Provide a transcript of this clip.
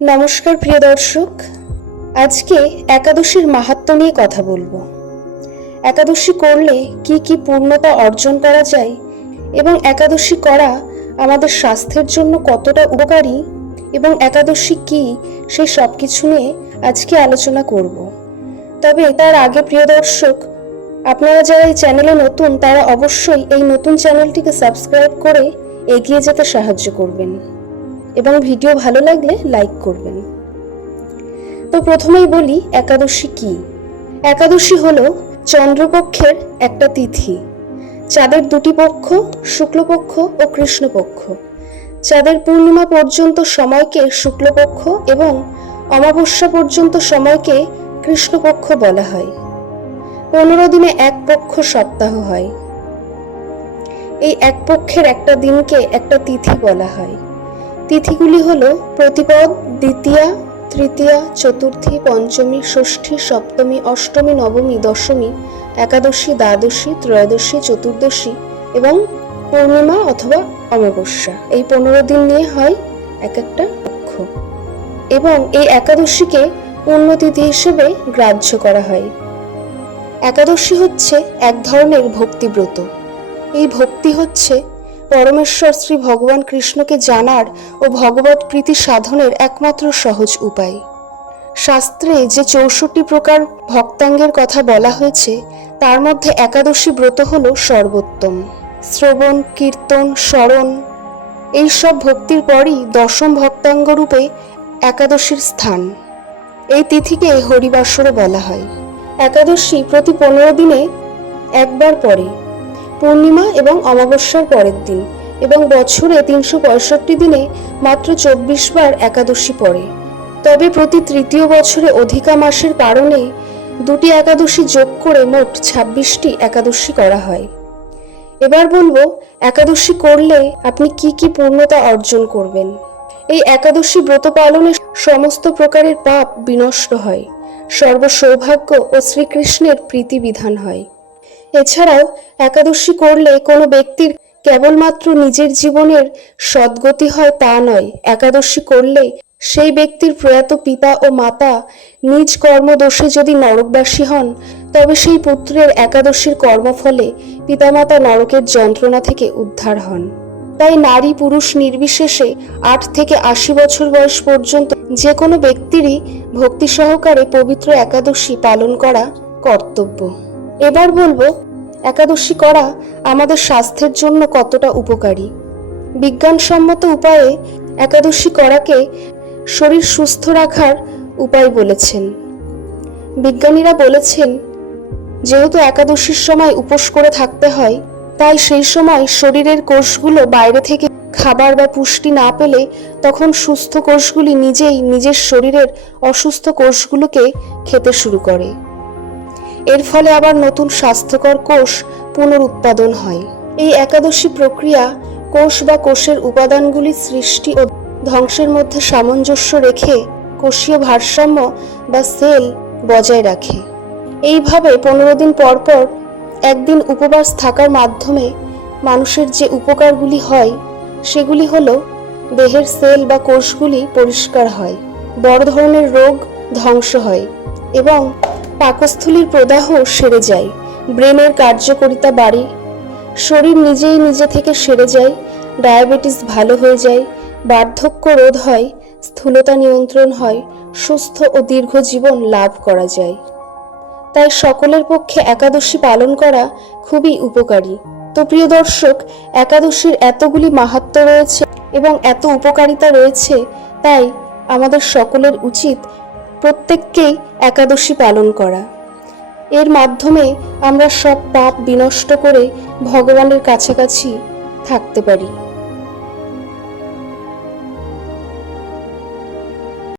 নমস্কার প্রিয় দর্শক, আজকে একাদশীর মাহাত্ম্য নিয়ে কথা বলবো। একাদশী করলে কি কি পূর্ণতা অর্জন করা যায় এবং একাদশী করা আমাদের স্বাস্থ্যের জন্য কতটা উপকারী এবং একাদশী কি সেই সব কিছু নিয়ে আজকে আলোচনা করব। তবে তার আগে প্রিয় দর্শক, আপনারা যারা এই চ্যানেলে নতুন তারা অবশ্যই এই নতুন চ্যানেলটিকে সাবস্ক্রাইব করে এগিয়ে যেতে সাহায্য করবেন এবং ভিডিও ভালো লাগলে লাইক করবেন। তো প্রথমেই বলি একাদশী কি। একাদশী হলো চন্দ্রপক্ষের একটা তিথি। চাঁদের দুটি পক্ষ, শুক্লপক্ষ ও কৃষ্ণপক্ষ। চাঁদের পূর্ণিমা পর্যন্ত সময়কে শুক্লপক্ষ এবং অমাবস্যা পর্যন্ত সময়কে কৃষ্ণপক্ষ বলা হয়। 15 দিনে এক পক্ষ সপ্তাহ হয়। এই এক পক্ষের একটা দিনকে একটা তিথি বলা হয়। তিথিগুলি হলো প্রতিপদ, দ্বিতীয়া, তৃতীয়া, চতুর্থী, পঞ্চমী, ষষ্ঠী, সপ্তমী, অষ্টমী, নবমী, দশমী, একাদশী, দ্বাদশী, ত্রয়োদশী, চতুর্দশী এবং পূর্ণিমা অথবা অমাবস্যা। এই 15 দিন নিয়ে হয় এক একটা পক্ষ এবং এই একাদশীকে পুণ্যতিথি হিসেবে গ্রাহ্য করা হয়। একাদশী হচ্ছে এক ধরনের ভক্তিব্রত। এই ভক্তি হচ্ছে পরমেশ্বর শ্রী ভগবান কৃষ্ণকে জানার ও ভগবত প্রীতি সাধনের একমাত্র সহজ উপায়। শাস্ত্রে যে 64 প্রকার ভক্তাঙ্গের কথা বলা হয়েছে তার মধ্যে একাদশী ব্রত হল সর্বোত্তম। শ্রবণ, কীর্তন, স্মরণ এই সব ভক্তির পরই দশম ভক্তাঙ্গ রূপে একাদশীর স্থান। এই তিথিকে হরিবাসরও বলা হয়। একাদশী প্রতি 15 দিনে একবার পড়ে, পূর্ণিমা এবং অমাবস্যার পরের দিন, এবং বছরে 365 দিনে মাত্র 24 বার একাদশী পড়ে। তবে প্রতি তৃতীয় বছরে অধিকা মাসের কারণে দুটি একাদশী যোগ করে মোট 26টি একাদশী করা হয়। এবার বলবো একাদশী করলে আপনি কি কি পূর্ণতা অর্জন করবেন। এই একাদশী ব্রত পালনে সমস্ত প্রকারের পাপ বিনষ্ট হয়, সর্বসৌভাগ্য ও শ্রীকৃষ্ণের প্রীতি বিধান হয়। এছাড়াও একাদশী করলে কোনো ব্যক্তির কেবলমাত্র নিজের জীবনের সদ্গতি হয় তা নয়, একাদশী করলে সেই ব্যক্তির প্রয়াত পিতা ও মাতা নিজ কর্মদোষে যদি নরকবাসী হন তবে সেই পুত্রের একাদশীর কর্মফলে পিতামাতা নরকের যন্ত্রণা থেকে উদ্ধার হন। তাই নারী পুরুষ নির্বিশেষে 8 থেকে 80 বছর বয়স পর্যন্ত যে কোনো ব্যক্তিরই ভক্তি সহকারে পবিত্র একাদশী পালন করা কর্তব্য। এবার বলবো একাদশী করা আমাদের স্বাস্থ্যের জন্য কতটা উপকারী। বিজ্ঞানসম্মত উপায়ে একাদশী করাকে শরীর সুস্থ রাখার উপায় বলেছেন। বিজ্ঞানীরা বলেছেন যেহেতু একাদশীর সময় উপোস করে থাকতে হয়, তাই সেই সময় শরীরের কোষগুলো বাইরে থেকে খাবার বা পুষ্টি না পেলে তখন সুস্থ কোষগুলি নিজেই নিজের শরীরের অসুস্থ কোষগুলোকে খেতে শুরু করে। এর ফলে আবার নতুন স্বাস্থ্যকর কোষ পুনরুৎপাদন হয়। এই একাদশী প্রক্রিয়া কোষ বা কোষের উপাদানগুলি সৃষ্টি ও ধ্বংসের মধ্যে সামঞ্জস্য রেখে কোষীয় ভারসাম্য বা সেল বজায় রাখে। এইভাবে 15 দিন পর পর একদিন উপবাস থাকার মাধ্যমে মানুষের যে উপকারগুলি হয় সেগুলি হলো দেহের সেল বা কোষগুলি পরিষ্কার হয়, বড় ধরনের রোগ ধ্বংস হয় এবং পাকস্থলীর প্রদাহ সেরে যায়, ব্রেনের কার্যকারিতা বাড়ে, শরীর নিজেই নিজে থেকে সেরে যায়, ডায়াবেটিস ভালো হয়ে যায়, বার্ধক্য রোধ হয়, স্থূলতা নিয়ন্ত্রণ হয়, সুস্থ ও দীর্ঘ জীবন লাভ করা যায়। তাই সকলের পক্ষে একাদশী পালন করা খুবই উপকারী। তো প্রিয় দর্শক, একাদশীর এতগুলি মাহাত্ম্য রয়েছে এবং এত উপকারিতা রয়েছে, তাই আমাদের সকলের উচিত প্রত্যেককেই একাদশী পালন করা। এর মাধ্যমে আমরা সব পাপ বিনষ্ট করে ভগবানের কাছাকাছি থাকতে পারি।